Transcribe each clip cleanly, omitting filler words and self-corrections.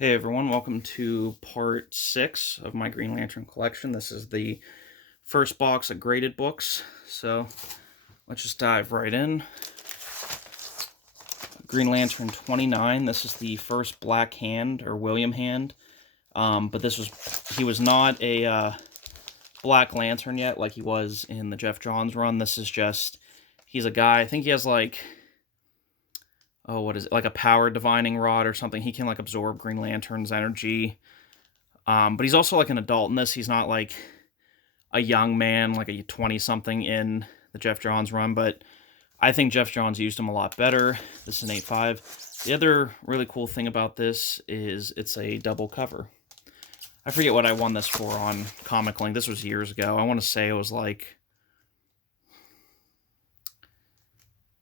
Hey everyone, welcome to part 6 of my Green Lantern collection. This is the first box of graded books, so let's just dive right in. Green Lantern 29, this is the first Black Hand, or William Hand, but he was not a Black Lantern yet like he was in the Geoff Johns run. This is just, he's a guy, I think he has like, oh, what is it, like a power divining rod or something. He can like absorb Green Lantern's energy. But he's also like an adult in this. He's not like a young man, like a 20-something in the Geoff Johns run, but I think Geoff Johns used him a lot better. This is an 8.5. The other really cool thing about this is it's a double cover. I forget what I won this for on Comic Link. This was years ago. I want to say it was like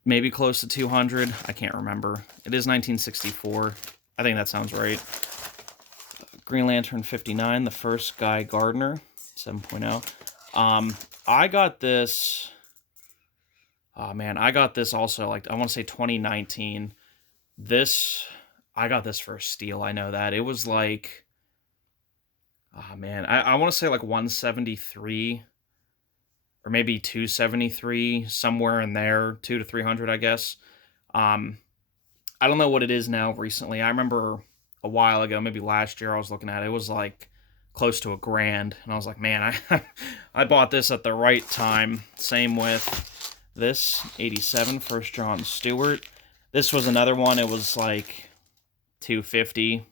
maybe close to 200. I can't remember. It is 1964. I think that sounds right. Green Lantern 59, the first Guy Gardner, 7.0. I got this. Oh man, I got this also, like, I want to say 2019. I got this for a steal. I know that. It was like, oh man, I want to say like 173 or maybe 273, somewhere in there, 2 to 300, I guess. I don't know what it is now recently. I remember a while ago, maybe last year, I was looking at it. It was like close to $1,000, and I was like, man, I bought this at the right time. Same with this 87 first John Stewart. This was another one. It was like 250,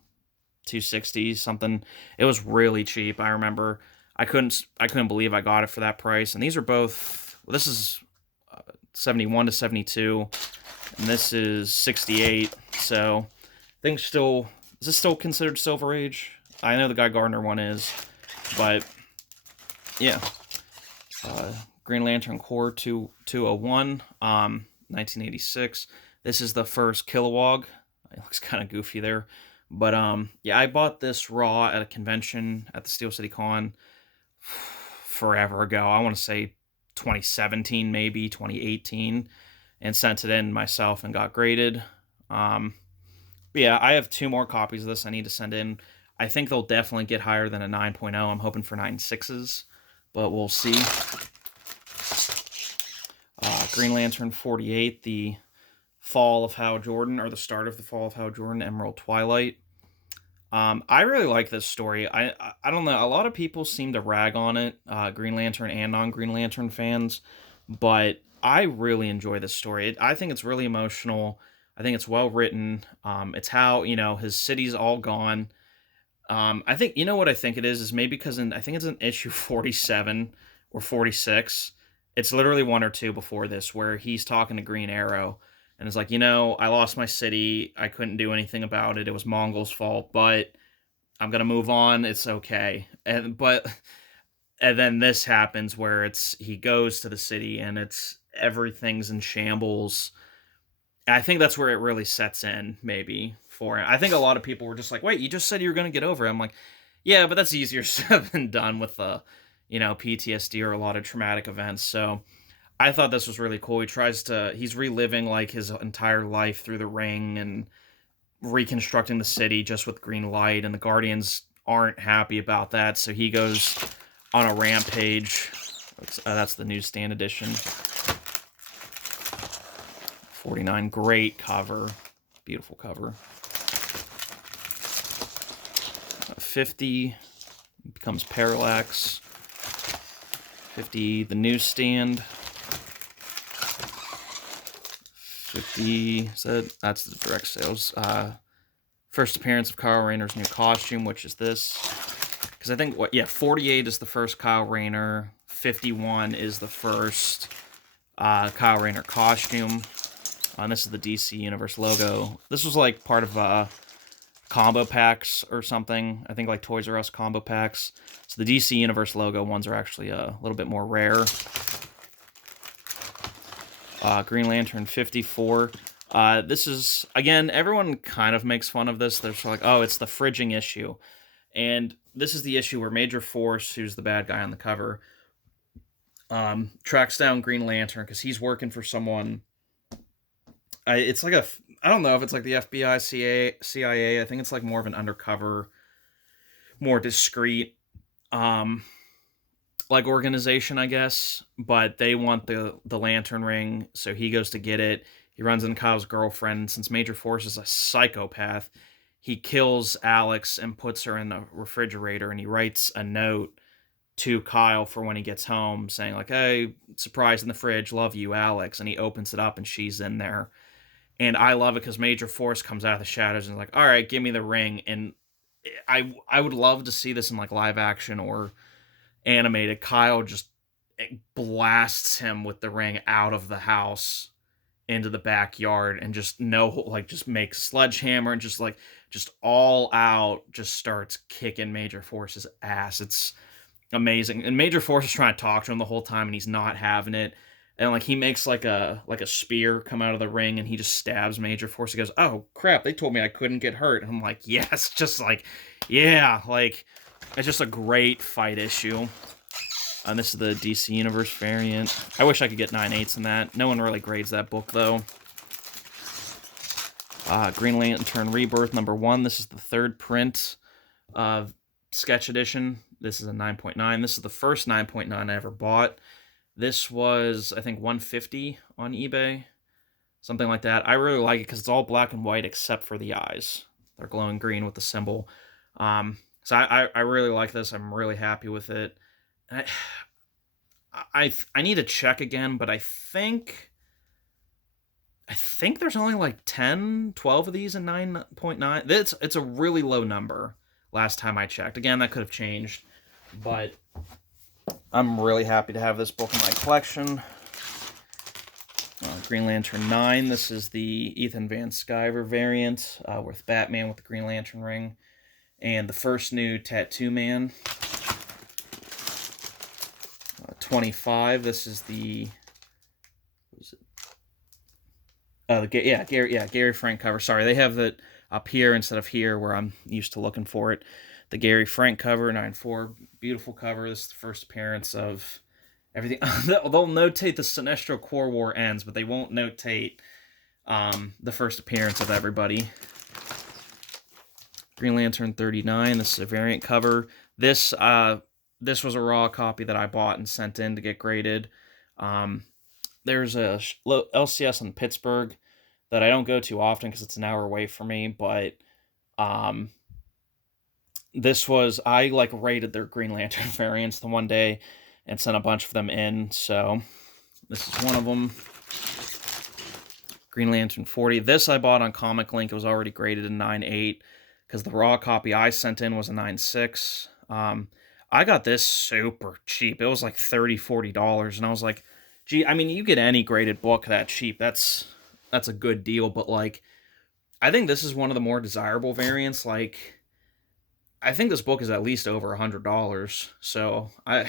260 something. It was really cheap. I remember I couldn't believe I got it for that price. And these are both. This is 71 to 72. And this is 68, so things still... Is this still considered Silver Age? I know the Guy Gardner one is, but yeah. Green Lantern Corps 201, 1986. This is the first Kilowog. It looks kind of goofy there. But yeah, I bought this raw at a convention at the Steel City Con forever ago. I want to say 2017, maybe 2018. And sent it in myself and got graded. But yeah, I have 2 more copies of this I need to send in. I think they'll definitely get higher than a 9.0. I'm hoping for 9.6s, but we'll see. Green Lantern 48, the fall of Hal Jordan, or the start of the fall of Hal Jordan, Emerald Twilight. I really like this story. I don't know. A lot of people seem to rag on it, Green Lantern and non-Green Lantern fans, but I really enjoy this story. I think it's really emotional. I think it's well written. It's how, his city's all gone. I think, what I think it is maybe because I think it's in issue 47 or 46. It's literally 1 or 2 before this where he's talking to Green Arrow and it's like, I lost my city. I couldn't do anything about it. It was Mongol's fault, but I'm going to move on. It's okay. And then this happens where he goes to the city and everything's in shambles. I think that's where it really sets in, maybe, for it. I think a lot of people were just like, wait, you just said you were going to get over it. I'm like, yeah, but that's easier said than done with PTSD or a lot of traumatic events. So I thought this was really cool. He's reliving like his entire life through the ring and reconstructing the city just with green light, and the Guardians aren't happy about that, so he goes on a rampage. That's the newsstand edition. 49, great cover. Beautiful cover. 50 becomes Parallax. 50, the newsstand. 50, that's the direct sales. First appearance of Kyle Rayner's new costume, which is this. Because I think, 48 is the first Kyle Rayner. 51 is the first Kyle Rayner costume. And this is the DC Universe logo. This was like part of combo packs or something. I think like Toys R Us combo packs. So the DC Universe logo ones are actually a little bit more rare. Green Lantern 54. This is, again, everyone kind of makes fun of this. They're like, oh, it's the fridging issue. And this is the issue where Major Force, who's the bad guy on the cover, tracks down Green Lantern because he's working for someone. It's like I don't know if it's like the FBI, CIA. I think it's like more of an undercover, more discreet, um, like organization, I guess. But they want the lantern ring, so he goes to get it. He runs into Kyle's girlfriend. And since Major Force is a psychopath, he kills Alex and puts her in the refrigerator. And he writes a note to Kyle for when he gets home, saying like, "Hey, surprise in the fridge, love you, Alex." And he opens it up, and she's in there. And I love it because Major Force comes out of the shadows and is like, "All right, give me the ring." And I would love to see this in like live action or animated. Kyle just blasts him with the ring out of the house into the backyard and just just makes sledgehammer and just all out just starts kicking Major Force's ass. It's amazing. And Major Force is trying to talk to him the whole time and he's not having it. And like he makes like a spear come out of the ring and he just stabs Major Force. He goes, "Oh crap, they told me I couldn't get hurt." And I'm like, yes, just like, yeah, like it's just a great fight issue. And this is the DC Universe variant. I wish I could get 9/8 in that. No one really grades that book though. Green Lantern Rebirth #1. This is the third print of Sketch Edition. This is a 9.9. This is the first 9.9 I ever bought. This was, I think, $150 on eBay. Something like that. I really like it because it's all black and white except for the eyes. They're glowing green with the symbol. So I really like this. I'm really happy with it. I need to check again, but I think there's only like 10, 12 of these in 9.9. It's a really low number last time I checked. Again, that could have changed, but I'm really happy to have this book in my collection. Green Lantern 9. This is the Ethan Van Sciver variant with Batman with the Green Lantern ring. And the first new Tattoo Man. 25. This is the... What was it? Gary Frank cover. Sorry, they have it up here instead of here where I'm used to looking for it. The Gary Frank cover, 9/4. Beautiful cover. This is the first appearance of everything. They'll notate the Sinestro Corps War ends, but they won't notate the first appearance of everybody. Green Lantern 39. This is a variant cover. This was a raw copy that I bought and sent in to get graded. There's a LCS in Pittsburgh that I don't go to often because it's an hour away from me, but this was, I like rated their Green Lantern variants the one day and sent a bunch of them in, so this is one of them. Green Lantern 40. This I bought on Comic Link. It was already graded in 9/8 because the raw copy I sent in was a 9/6. I got this super cheap. It was like $30, $40, and I was like, gee, I mean, you get any graded book that cheap, that's a good deal, but like, I think this is one of the more desirable variants. Like, I think this book is at least over $100, so I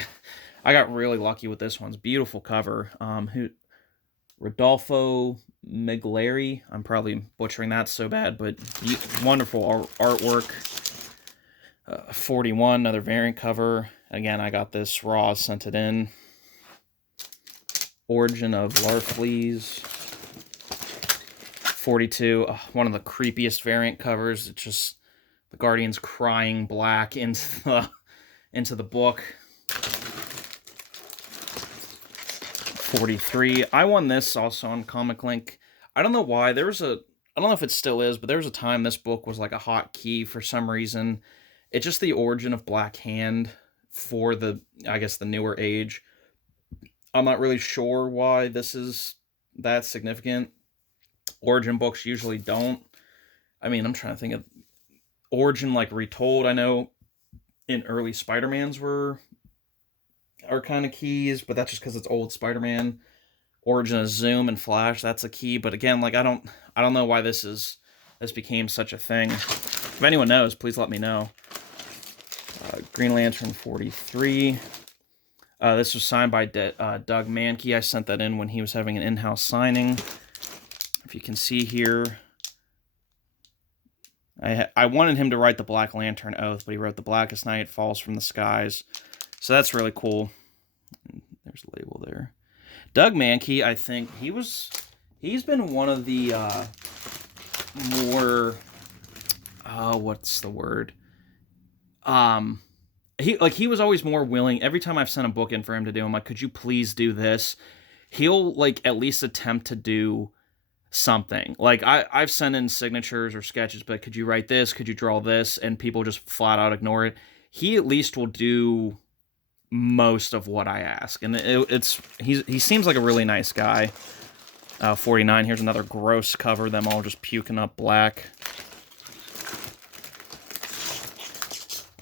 got really lucky with this one. It's beautiful cover. Rodolfo Miglieri. I'm probably butchering that so bad, but wonderful artwork. 41, another variant cover. Again, I got this raw, sent it in. Origin of Larfleeze. 42, one of the creepiest variant covers. It's just the Guardians crying black into the book. 43. I won this also on Comic Link. I don't know why. I don't know if it still is, but there was a time this book was like a hot key for some reason. It's just the origin of Black Hand for I guess, the newer age. I'm not really sure why this is that significant. Origin books usually don't. I mean, I'm trying to think of Origin like retold. I know in early Spider-Mans are kind of keys, but that's just because it's old Spider-Man. Origin of Zoom and Flash, that's a key. But again, like I don't know why this became such a thing. If anyone knows, please let me know. Green Lantern 43. This was signed by Doug Mahnke. I sent that in when he was having an in-house signing. If you can see here, I wanted him to write the Black Lantern Oath, but he wrote the Blackest Night Falls from the Skies. So that's really cool. There's a label there. Doug Mahnke, I think he's been one of the more, what's the word? He was always more willing. Every time I've sent a book in for him to do, I'm like, could you please do this? He'll like at least attempt to do something. Like I've sent in signatures or sketches, but could you write this? Could you draw this? And people just flat out ignore it. He at least will do most of what I ask, and he seems like a really nice guy. 49. Here's another gross cover. Them all just puking up black.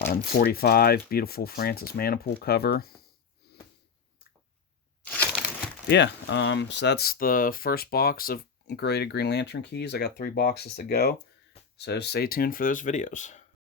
And 45, beautiful Francis Manipool cover. Yeah, so that's the first box of graded Green Lantern keys. I got 3 boxes to go, so stay tuned for those videos.